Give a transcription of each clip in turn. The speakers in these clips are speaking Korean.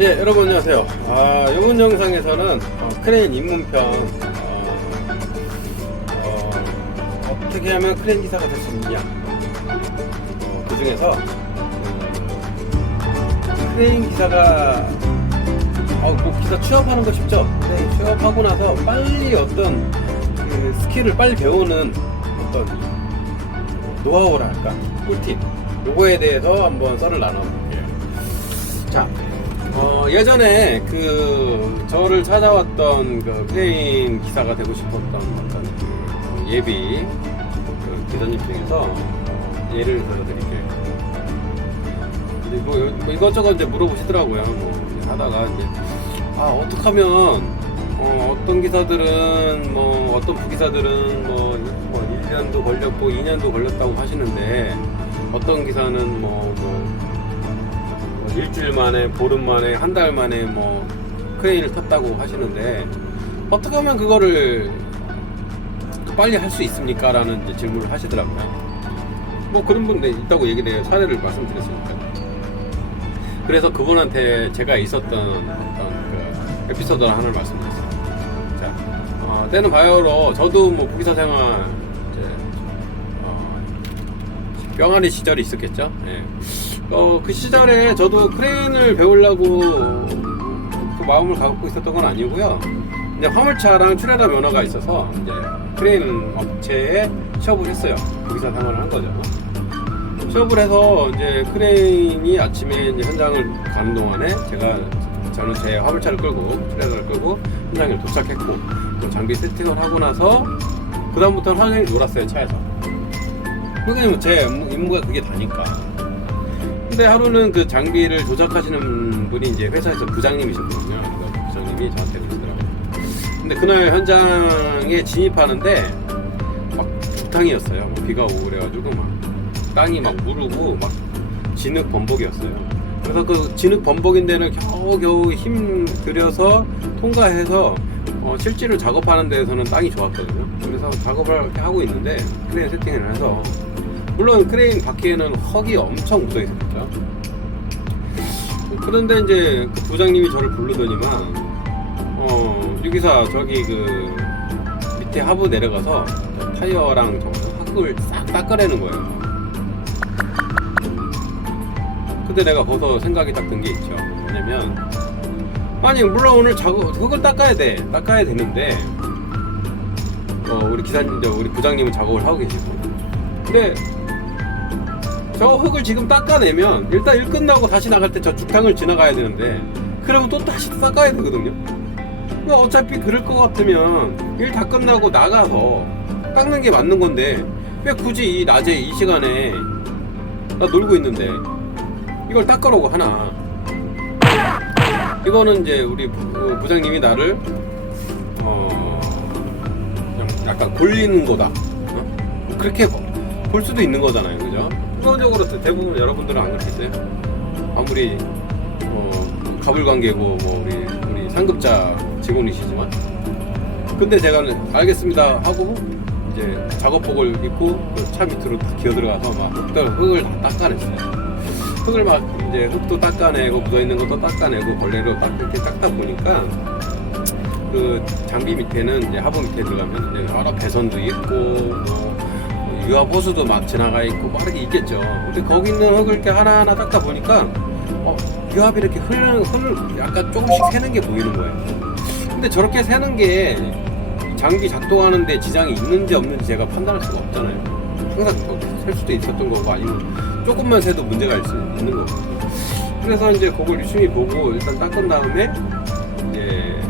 예, 여러분 안녕하세요. 이번 영상에서는 크레인 입문편 어떻게 하면 크레인 기사가 될 수 있느냐, 그 중에서 크레인 기사가 뭐 기사 취업하는 거 쉽죠? 근데 취업하고 나서 빨리 어떤 그 스킬을 빨리 배우는 어떤 노하우랄까, 꿀팁, 요거에 대해서 한번 썰을 나눠볼게요. 자, 예전에 저를 찾아왔던 그 크레인 기사가 되고 싶었던 어떤 그 예비 기사님 중에서 예를 들어드릴게요. 뭐 이것저것 이제 물어보시더라고요. 뭐 하다가 이제 어떻게 하면 어떤 기사들은 어떤 부기사들은 1년도 걸렸고 2년도 걸렸다고 하시는데, 어떤 기사는 일주일 만에, 보름 만에, 한 달 만에 크레인을 탔다고 하시는데, 어떻게 하면 그거를 빨리 할 수 있습니까? 라는 이제 질문을 하시더라고요. 그런 분들 있다고 얘기를 해요. 사례를 말씀드렸으니까. 그래서 그분한테 제가 있었던 어떤 그 에피소드를 하나를 말씀드렸어요. 자, 때는 바야흐로 저도 부기사 생활 병아리 시절이 있었겠죠. 예. 그 시절에 저도 크레인을 배우려고 그 마음을 갖고 있었던 건 아니고요. 이제 화물차랑 트레일러 면허가 있어서 이제 크레인 업체에 취업을 했어요. 부기사 생활을 한 거죠. 취업을 해서 이제 크레인이 아침에 이제 현장을 가는 동안에 저는 제 화물차를 끌고 트레일러를 끌고 현장에 도착했고, 또 장비 세팅을 하고 나서 그 다음부터는 하루 종일 놀았어요, 차에서. 그러니까 제 임무가 그게 다니까. 근데 하루는 그 장비를 조작하시는 분이 이제 회사에서 부장님이셨거든요. 그래서 부장님이 저한테 그러시더라고요. 근데 그날 현장에 진입하는데 죽탕이었어요. 비가 오고 그래가지고 땅이 무르고 진흙 범벅이었어요. 그래서 그 진흙 범벅인 데를 겨우겨우 힘 들여서 통과해서 실제로 작업하는 데에서는 땅이 좋았거든요. 그래서 작업을 이렇게 하고 있는데 크레인 세팅을 해서, 물론 크레인 바퀴에는 흙이 엄청 묻어 있었죠. 그런데 이제 그 부장님이 저를 부르더니만 유기사 저기 그 밑에 하부 내려가서 타이어랑 흙을 싹 닦아내는 거예요. 근데 내가 거기서 생각이 딱 든 게 있죠. 뭐냐면, 물론 오늘 흙을 닦아야 되는데 우리 기사님, 우리 부장님은 작업을 하고 계시고, 근데 저 흙을 지금 닦아내면 일단 일 끝나고 다시 나갈 때 저 죽탕을 지나가야 되는데, 그러면 또 다시 닦아야 되거든요. 어차피 그럴 것 같으면 일 다 끝나고 나가서 닦는 게 맞는 건데, 왜 굳이 이 낮에 이 시간에 나 놀고 있는데 이걸 닦으라고 하나. 이거는 이제 우리 부장님이 나를 약간 골리는 거다, 그렇게 볼 수도 있는 거잖아요, 그죠? 기본적으로 대부분 여러분들은 안 그렇겠어요? 아무리 가불관계고 우리 상급자 직원이시지만. 근데 제가 알겠습니다 하고 이제 작업복을 입고 그 차 밑으로 기어 들어가서 흙을 다 닦아냈어요. 흙을 이제 흙도 닦아내고 묻어있는 것도 닦아내고 걸레로 이렇게 닦다 보니까 그 장비 밑에는 이제 하부 밑에 들어가면 이제 여러 배선도 있고 유압 호수도 지나가 있고 이렇게 있겠죠. 근데 거기 있는 흙을 이렇게 하나하나 닦다 보니까 유압이 이렇게 약간 조금씩 새는 게 보이는 거예요. 근데 저렇게 새는 게 장비 작동하는데 지장이 있는지 없는지 제가 판단할 수가 없잖아요. 항상 셀 수도 있었던 거고, 아니면 조금만 새도 문제가 있는 거고. 그래서 이제 그걸 유심히 보고 일단 닦은 다음에 이제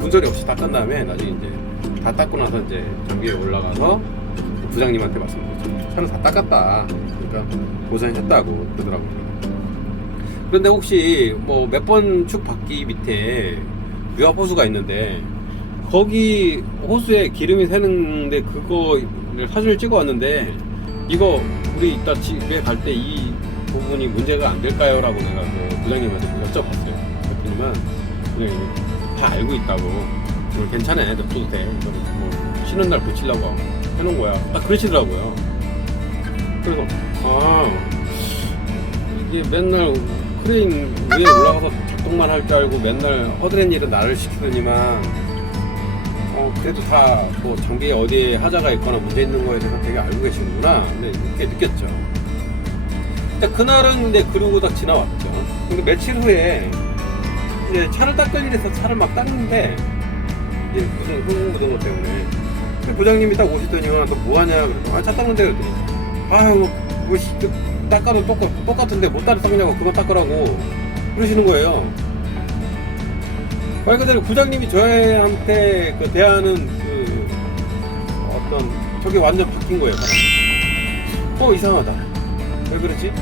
분절이 없이 닦은 다음에 나중에 이제 다 닦고 나서 이제 장비에 올라가서 부장님한테 말씀드렸죠. 차는 다 닦았다. 그러니까 고생했다고 그러더라고요. 그런데 혹시 몇 번 축 바퀴 밑에 유압 호수가 있는데, 거기 호수에 기름이 새는데 그거를 사진을 찍어 왔는데, 이거 우리 이따 집에 갈 때 이 부분이 문제가 안 될까요? 라고 내가 부장님한테 여쭤봤어요. 그랬더니만 부장님이 다 알고 있다고, 괜찮아, 냅둬도 돼, 쉬는 날 붙이려고 해놓은 거야, 딱 그러시더라고요. 그래서 이게 맨날 크레인 위에 올라가서 작동만 할 줄 알고 맨날 허드렛 일은 나를 시키더니만 그래도 다 뭐 장비에 어디에 하자가 있거나 문제 있는 거에 대해서 되게 알고 계시는구나. 근데 이렇게 느꼈죠. 근데 그날은 근데 그러고 딱 지나왔죠. 근데 며칠 후에 이제 차를 닦을 일에서 차를 막 닦는데 이제 무슨 흥분무등것 때문에 부장님이 딱 오시더니만 너 뭐하냐 그래서 차 닦는데 그랬더니 아유 뭐 닦아도 똑같은데 못 따라 닦냐고 그거 닦으라고 그러시는 거예요. 말 그대로 부장님이 저한테 그 대하는 그 어떤 저게 완전 바뀐 거예요. 이상하다. 왜 그러지?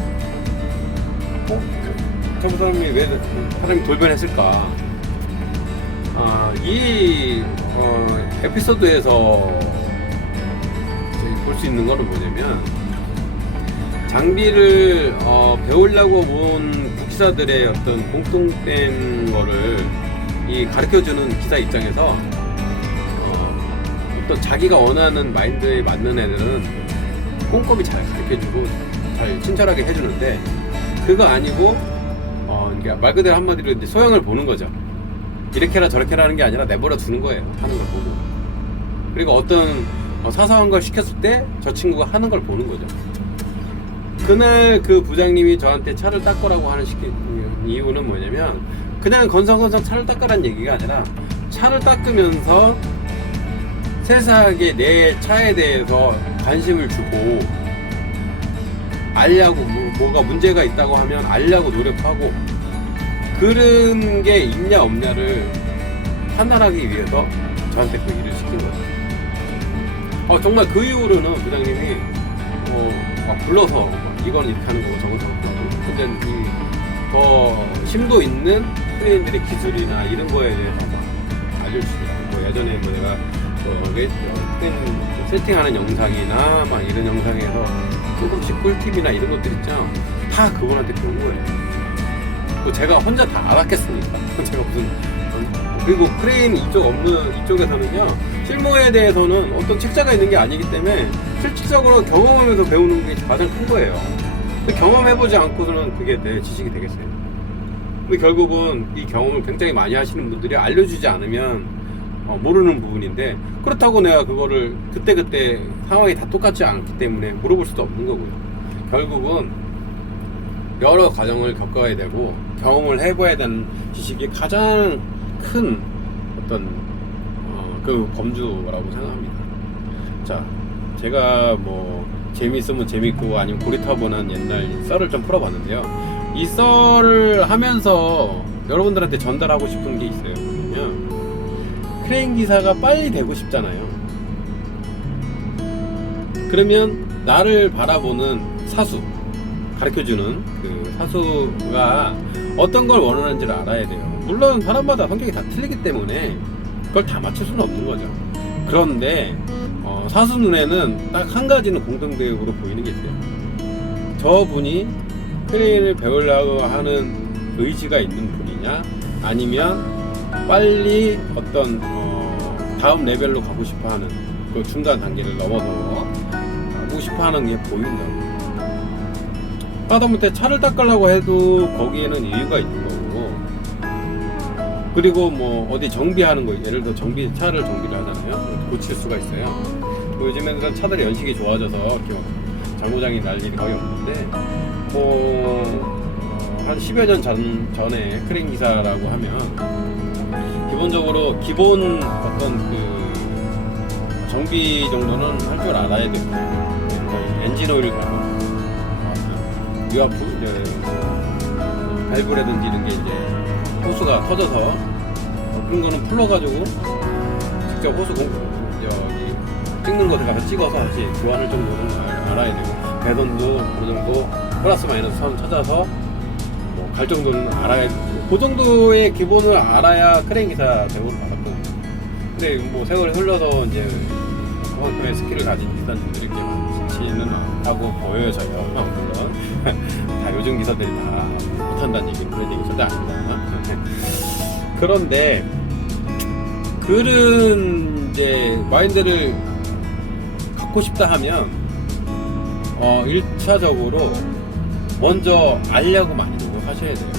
저 사람이 왜 사람이 돌변했을까? 이 에피소드에서 볼 수 있는 거는 뭐냐면 장비를 배우려고 온 국기사들의 어떤 공통된 거를 이 가르쳐주는 기사 입장에서 어떤 자기가 원하는 마인드에 맞는 애들은 꼼꼼히 잘 가르쳐주고 잘 친절하게 해주는데 그거 아니고 그러니까 말 그대로 한마디로 이제 소양을 보는 거죠. 이렇게 해라 저렇게 하라는 게 아니라 내버려 두는 거예요. 하는 걸 보고. 그리고 어떤 사소한 걸 시켰을 때 저 친구가 하는 걸 보는 거죠. 그날 그 부장님이 저한테 차를 닦으라고 하는 이유는 뭐냐면 그냥 건성건성 차를 닦으라는 얘기가 아니라 차를 닦으면서 세세하게 내 차에 대해서 관심을 주고 알려고 뭐가 문제가 있다고 하면 알려고 노력하고 그런 게 있냐 없냐를 판단하기 위해서 저한테 그 일을 시킨 거예요. 정말 그 이후로는 부장님이 막 불러서 이건 이렇게 하는 거고 저건 저렇게 하고 근데 이 더 심도 있는 트레인들의 기술이나 이런 거에 대해서 막 알려주시더라고요. 예전에 뭐 내가 트레인 세팅하는 영상이나 막 이런 영상에서 조금씩 꿀팁이나 이런 것들 있죠. 다 그분한테 배운 거예요. 제가 혼자 다 알았겠습니까? 제가 무슨 그리고 크레인 이쪽 업무 이쪽에서는요 실무에 대해서는 어떤 책자가 있는 게 아니기 때문에 실질적으로 경험하면서 배우는 게 가장 큰 거예요. 경험해보지 않고서는 그게 내 지식이 되겠어요. 근데 결국은 이 경험을 굉장히 많이 하시는 분들이 알려주지 않으면 모르는 부분인데 그렇다고 내가 그거를 그때그때 상황이 다 똑같지 않기 때문에 물어볼 수도 없는 거고요. 결국은 여러 과정을 겪어야 되고 경험을 해봐야 되는 지식이 가장 큰 어떤 그 범주라고 생각합니다. 자, 제가 뭐 재미있으면 재밌고 아니면 고리타분한 옛날 썰을 좀 풀어봤는데요. 이 썰을 하면서 여러분들한테 전달하고 싶은 게 있어요. 그러면 크레인 기사가 빨리 되고 싶잖아요. 그러면 나를 바라보는 사수, 가르쳐주는 그 사수가 어떤 걸 원하는지를 알아야 돼요. 물론 사람마다 성격이 다 틀리기 때문에 그걸 다 맞출 수는 없는 거죠. 그런데 사수 눈에는 딱 한 가지는 공통적으로 보이는 게 있어요. 저분이 크레인을 배우려고 하는 의지가 있는 분이냐 아니면 빨리 어떤 다음 레벨로 가고 싶어하는 그 중간 단계를 넘어서 가고 싶어하는 게 보인다고. 하다못해 차를 닦으려고 해도 거기에는 이유가 있는 거고 그리고 뭐 어디 정비하는 거 예를 들어 차를 정비를 하잖아요. 고칠 수가 있어요. 요즘에는 차들의 연식이 좋아져서 이렇게 장고장이 날 일이 거의 없는데 한 10여 년 전에 크레인 기사라고 하면 기본적으로 기본 어떤 그 정비 정도는 할 줄 알아야 되고 엔진 오일 가고 유압 발브라든지 이런 게 이제 호수가 터져서 그런 거는 풀러가지고 직접 호수 찍는 것을 가서 찍어서 다시 교환할 정도는 알아야 되고 배선도 어느 정도 플러스 마이너스 선 찾아서 뭐 갈 정도는 알아야 되고 그 정도의 기본을 알아야 크레인 기사 대우를 받았고 근데 뭐 세월이 흘러서 이제 그만큼의 스킬을 가진 기사님들이 이렇게 많지는 않다고 보여져요. 물론 다 요즘 기사들이 다 못한다는 얘기는 그런 얘기 절대 아닙니다. 그런데 그런 이제 마인드를 갖고 싶다 하면 1차적으로 먼저 알려고 많이 노력하셔야 하셔야 돼요.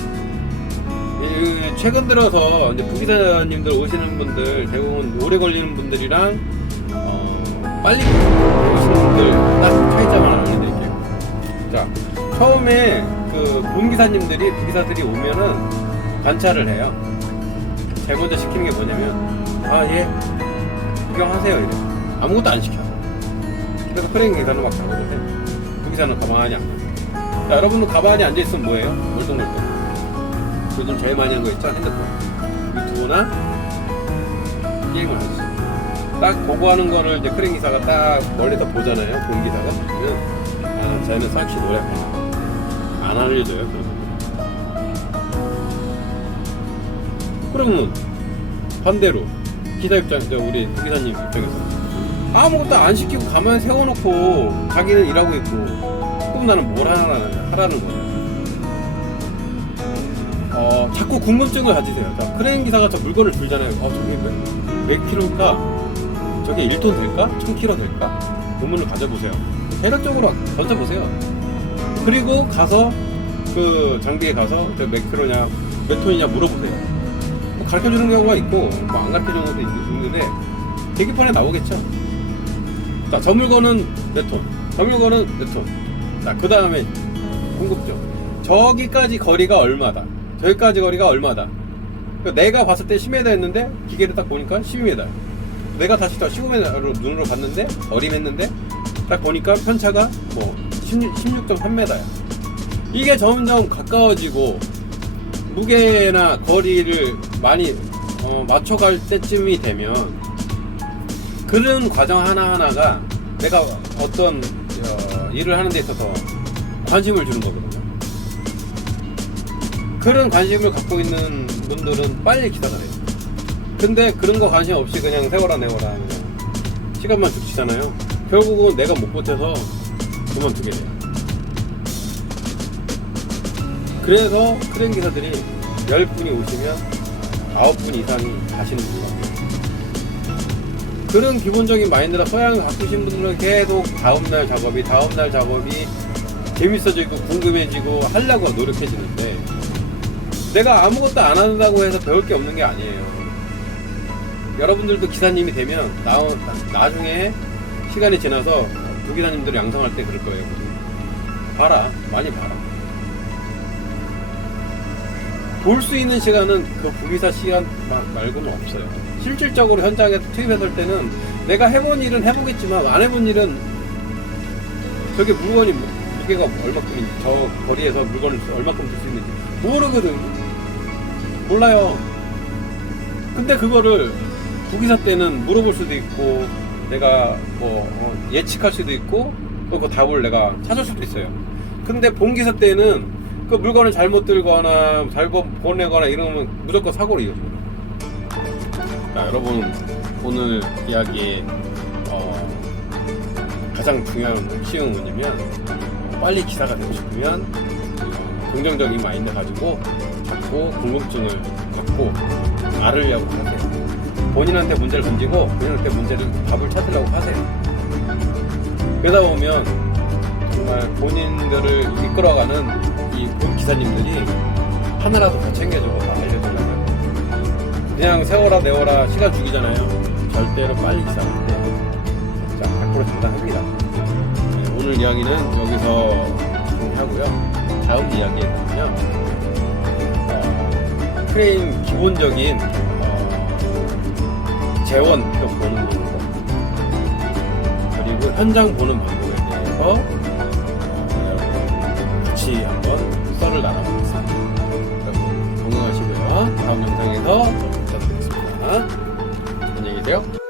최근 들어서 이제 부기사님들 오시는 분들 대부분 오래 걸리는 분들이랑 빨리 오시는 분들 딱 차이점 하나 알려드릴게요. 자, 처음에 그 본기사님들이 부기사들이 오면은 관찰을 해요. 제일 먼저 시키는 게 뭐냐면 예 구경하세요 이래. 아무것도 안 시켜. 그래서 크레인 기사는 막 가거든요. 부기사는 가만히 앉아. 자, 여러분도 가만히 앉아있으면 뭐예요? 멀뚱멀뚱. 요즘 제일 많이 하는 거 있죠? 핸드폰, 유튜브나 게임을 하시죠. 딱 보고 하는 거를 이제 크레인 기사가 딱 멀리서 보잖아요. 본 기사가. 그러면 쟤는 싹시 노래구나. 안 알려줘요. 그러면 반대로 기사 입장, 우리 부기사님 입장에서 아무것도 안 시키고 가만히 세워놓고 자기는 일하고 있고 그럼 나는 뭘 하라는 거예요. 자꾸 궁금증을 가지세요. 자, 크레인 기사가 저 물건을 들잖아요. 저게 몇 킬로일까? 저게 1톤 될까? 1000킬로 될까? 의문을 가져보세요. 대략적으로 던져보세요. 그리고 가서 그 장비에 가서 몇 킬로냐, 몇 톤이냐 물어보세요. 뭐 가르쳐주는 경우가 있고 뭐 안 가르쳐주는 것도 있는데 계기판에 나오겠죠. 자, 저 물건은 몇 톤, 저 물건은 몇 톤. 자, 그 다음에 궁극적. 저기까지 거리가 얼마다. 저기까지 거리가 얼마다. 그러니까 내가 봤을 때 10m 했는데 기계를 딱 보니까 12m. 내가 다시 또 15m로 눈으로 봤는데 어림했는데 딱 보니까 편차가 뭐 16.3m야. 이게 점점 가까워지고 무게나 거리를 많이 맞춰갈 때쯤이 되면 그런 과정 하나하나가 내가 어떤 일을 하는 데 있어서 관심을 주는 거거든요. 그런 관심을 갖고 있는 분들은 빨리 기사가 돼요. 근데 그런 거 관심 없이 그냥 세워라 내워라 그냥 시간만 죽치잖아요. 결국은 내가 못 버텨서 그만두게 돼요. 그래서 크레인 기사들이 10분이 오시면 9분 이상이 가시는 거예요. 그런 기본적인 마인드나 소양을 갖추신 분들은 계속 다음날 작업이 재밌어지고 궁금해지고 하려고 노력해지는데 내가 아무것도 안 한다고 해서 배울 게 없는 게 아니에요. 여러분들도 기사님이 되면 나중에 시간이 지나서 부기사님들 양성할 때 그럴 거예요. 봐라, 많이 봐라. 볼 수 있는 시간은 그 부기사 시간 말고는 없어요. 실질적으로 현장에 투입했을 때는 내가 해본 일은 해보겠지만 안 해본 일은 저게 물건이 무게가 얼마큼인지 저 거리에서 물건을 얼마큼 들 수 있는지 모르거든. 몰라요. 근데 그거를 부기사 때는 물어볼 수도 있고 내가 뭐 예측할 수도 있고 그 답을 내가 찾을 수도 있어요. 근데 본기사 때는 그 물건을 잘못 들거나 잘못 보내거나 이러면 무조건 사고로 이어져요. 자, 여러분 오늘 이야기의 가장 중요한 핵심은 뭐냐면 빨리 기사가 되고 싶으면 긍정적인 마인드 가지고 자꾸 궁금증을 갖고 알으려고 하세요. 본인한테 문제를 던지고 본인한테 답을 찾으려고 하세요. 그러다 보면 정말 본인들을 이끌어가는 이 기사님들이 하나라도 더 챙겨주고 다 알려주려고 그냥 세워라 내워라 시간 죽이잖아요. 절대로 빨리 기사할 때 자, 100% 장담합니다. 네, 오늘 이야기는 여기서 정리하고요. 다음 이야기에는요 크레인 기본적인 재원표 보는 방법 그리고 현장 보는 방법에 대해서 여러분 같이 한번 썰을 나눠보겠습니다. 여러분 건강하시고요. 다음 영상에서 뵙도록 하겠습니다. 안녕히 계세요.